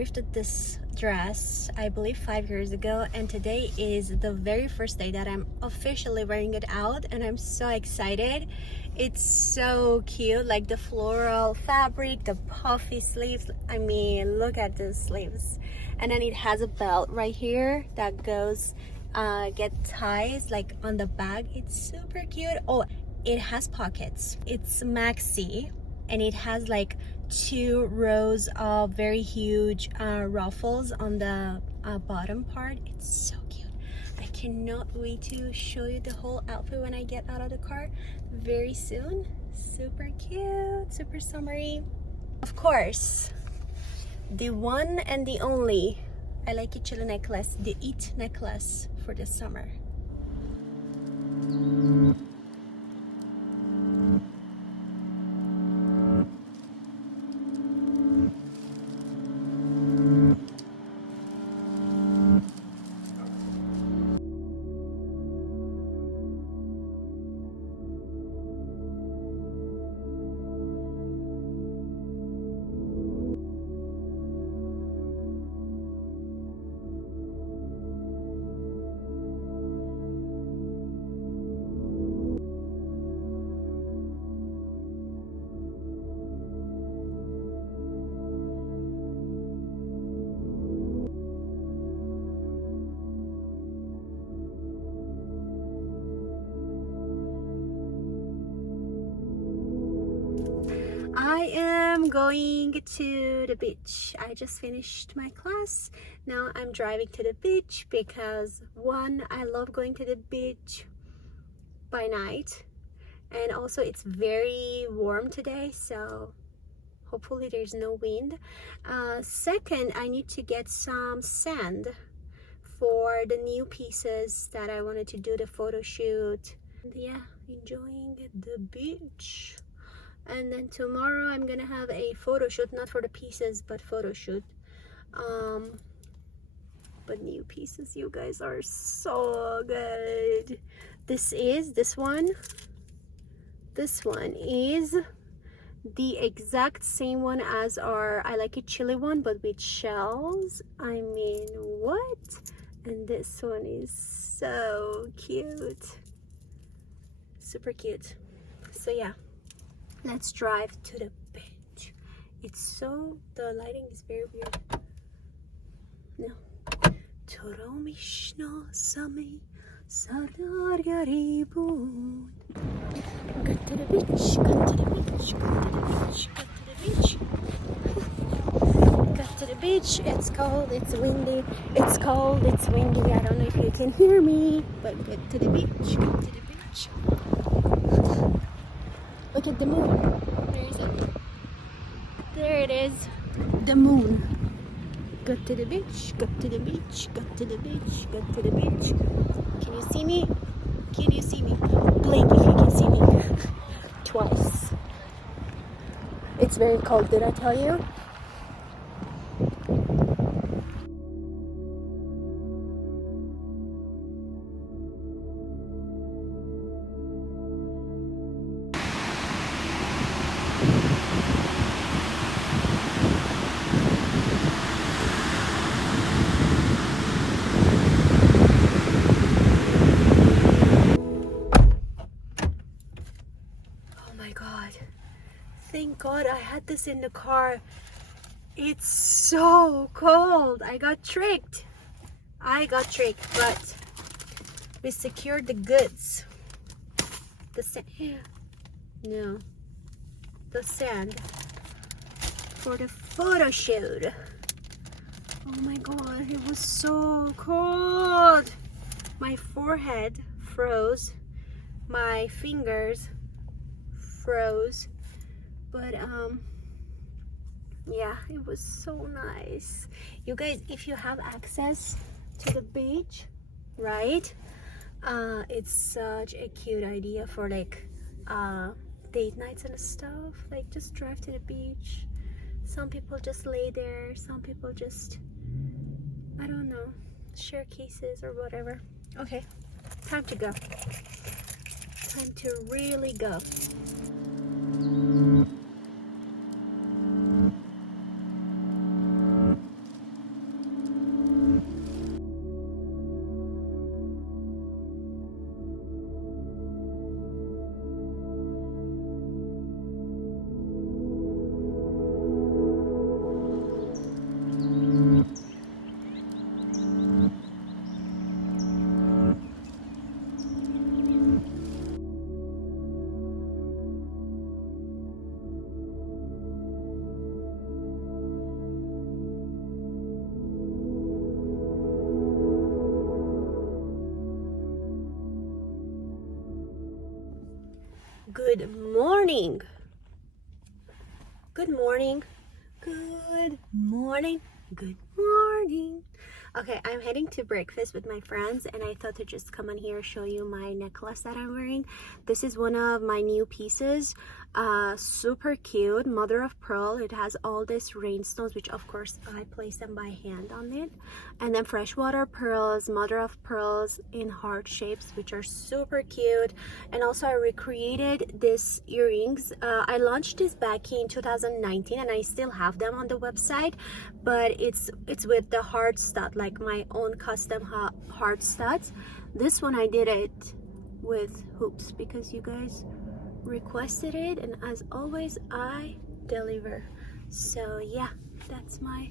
thrifted this dress, I believe 5 years ago, and today is the very first day that I'm officially wearing it out, and I'm so excited. It's so cute, like the floral fabric, the puffy sleeves. I mean, look at the sleeves. And then it has a belt right here that goes get ties like on the back. It's super cute. Oh, it has pockets. It's maxi, and it has like 2 rows of very huge ruffles on the bottom part. It's so cute. I cannot wait to show you the whole outfit when I get out of the car very soon. Super cute, super summery. Of course, the one and the only I like it chili necklace, the It necklace for the summer. I am going to the beach. I just finished my class. Now I'm driving to the beach because one, I love going to the beach by night, and also it's very warm today, so hopefully there's no wind. Second, I need to get some sand for the new pieces that I wanted to do the photo shoot. And yeah, enjoying the beach. And then tomorrow I'm gonna have a photo shoot, not for the pieces but photo shoot. But new pieces, you guys, are so good. This one is the exact same one as our I Like It Chili one, but with shells. I mean, what? And this one is so cute, super cute. So yeah, let's drive to the beach. The lighting is very weird. No. تو میشناسمی سردرگری بود. Got to the beach, got to the beach, got to the beach, got to the beach. Got to the beach. It's cold, it's windy. It's cold, it's windy. I don't know if you can hear me, but get to the beach, get to the beach. Look at the moon. Where is it? There it is. The moon. Go to the beach, go to the beach, go to the beach, go to the beach. Can you see me? Can you see me? Blink if you can see me. Twice. It's very cold, did I tell you? Thank God I had this in the car. It's so cold. I got tricked, but we secured the goods. The sand for the photo shoot. Oh my God, it was so cold. My forehead froze, my fingers froze. But yeah, it was so nice. You guys, if you have access to the beach, right, it's such a cute idea for like date nights and stuff. Like, just drive to the beach. Some people just lay there, some people just, I don't know, share cases or whatever. Okay, time to go. Time to really go. Good morning. Good morning. Good morning. Good morning. Okay, I'm heading to breakfast with my friends and I thought to just come on here show you my necklace that I'm wearing. This is one of my new pieces. Super cute, mother of pearl. It has all these rhinestones, which of course I place them by hand on it, and then freshwater pearls, mother of pearls in heart shapes, which are super cute. And also I recreated these earrings. I launched this back in 2019 and I still have them on the website, but it's with the heart stud, like my own custom heart studs. This one I did it with hoops because you guys requested it, and as always I deliver. So yeah, that's my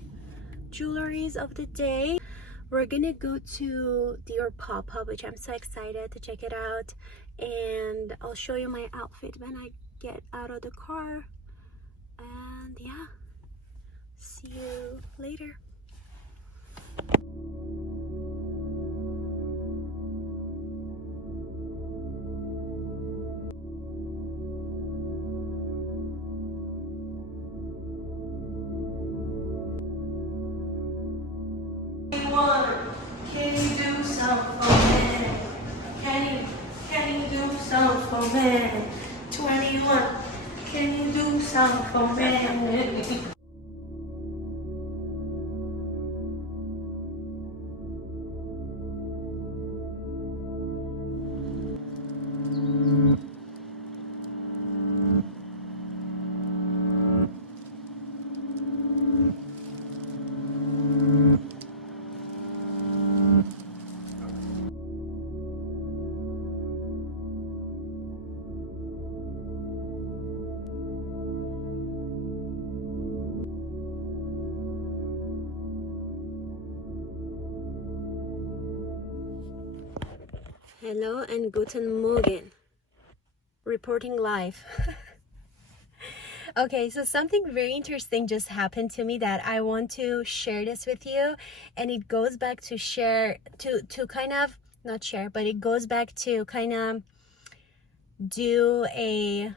jewelries of the day. We're gonna go to Dior pop-up, which I'm so excited to check it out, and I'll show you my outfit when I get out of the car. And yeah, see you later. Can you do something for me? Can you do something for me? 21, can you do something for me? Hello and guten Morgen. Reporting live. Okay, so something very interesting just happened to me that I want to share this with you, and it goes back to kind of not share, but it goes back to kind of do a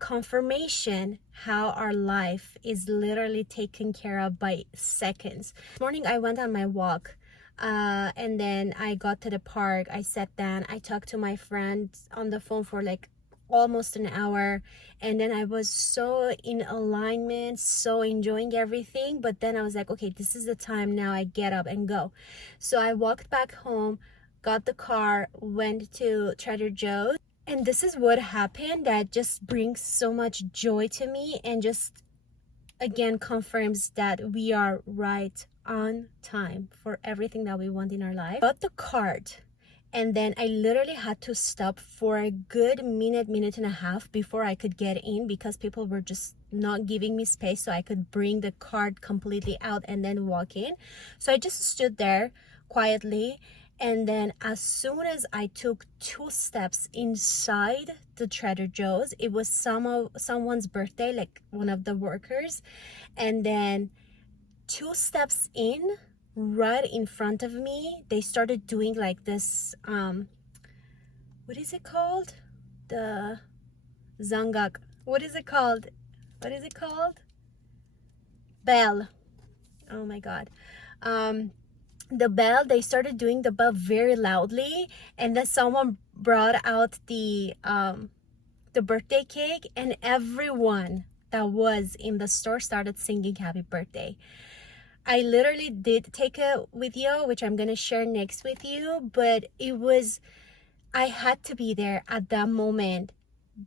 confirmation how our life is literally taken care of by seconds. This morning I went on my walk, and then I got to the park. I sat down, I talked to my friend on the phone for like almost an hour, and then I was so in alignment, so enjoying everything. But then I was like, okay, this is the time now, I get up and go. So I walked back home, got the car, went to Trader Joe's, and this is what happened that just brings so much joy to me and just again confirms that we are right on time for everything that we want in our life. Got the card, and then I literally had to stop for a good minute and a half before I could get in because people were just not giving me space so I could bring the card completely out and then walk in. So I just stood there quietly, and then as soon as I took 2 steps inside the Trader Joe's, it was someone's birthday, like one of the workers, and then 2 steps in, right in front of me, they started doing like this what is it called, the zangak, what is it called, bell. Oh my god. The bell, they started doing the bell very loudly, and then someone brought out the birthday cake, and everyone that was in the store started singing happy birthday. I literally did take a video, which I'm gonna share next with you, but I had to be there at that moment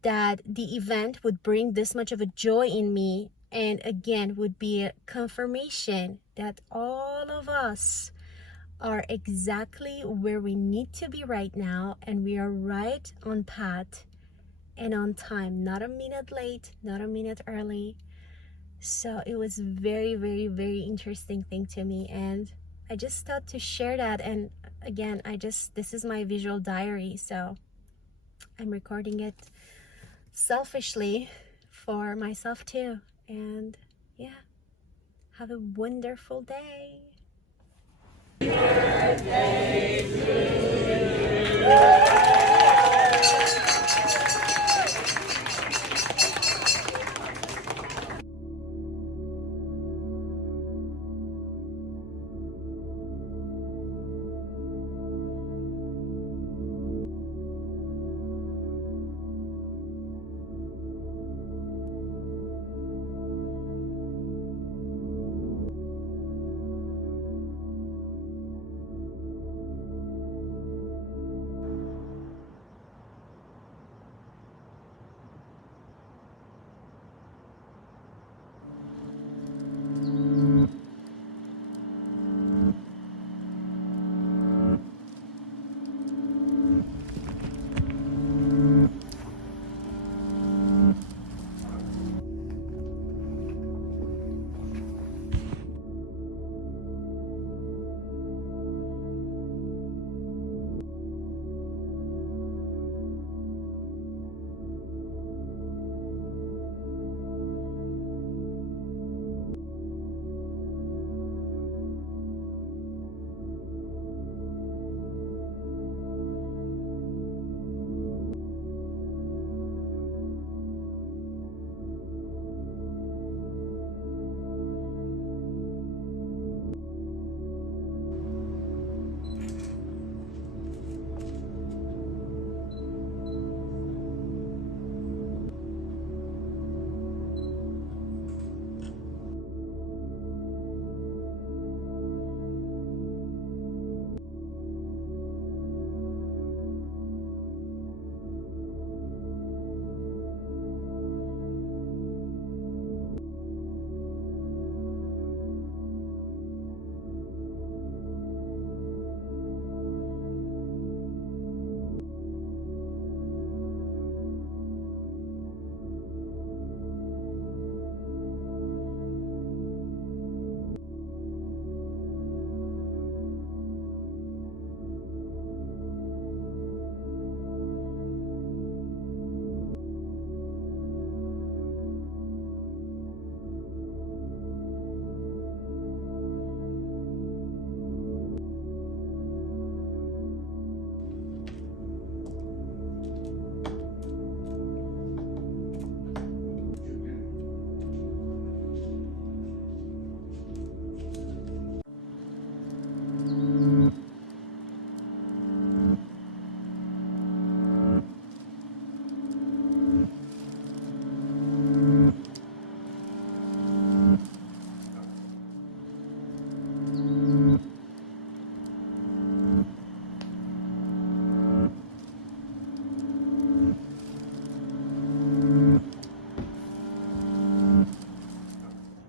that the event would bring this much of a joy in me, and again would be a confirmation that all of us are exactly where we need to be right now, and we are right on path and on time, not a minute late, not a minute early. So it was very interesting thing to me, and I just thought to share that. And again, this is my visual diary, so I'm recording it selfishly for myself too. And yeah, have a wonderful day. Birthday to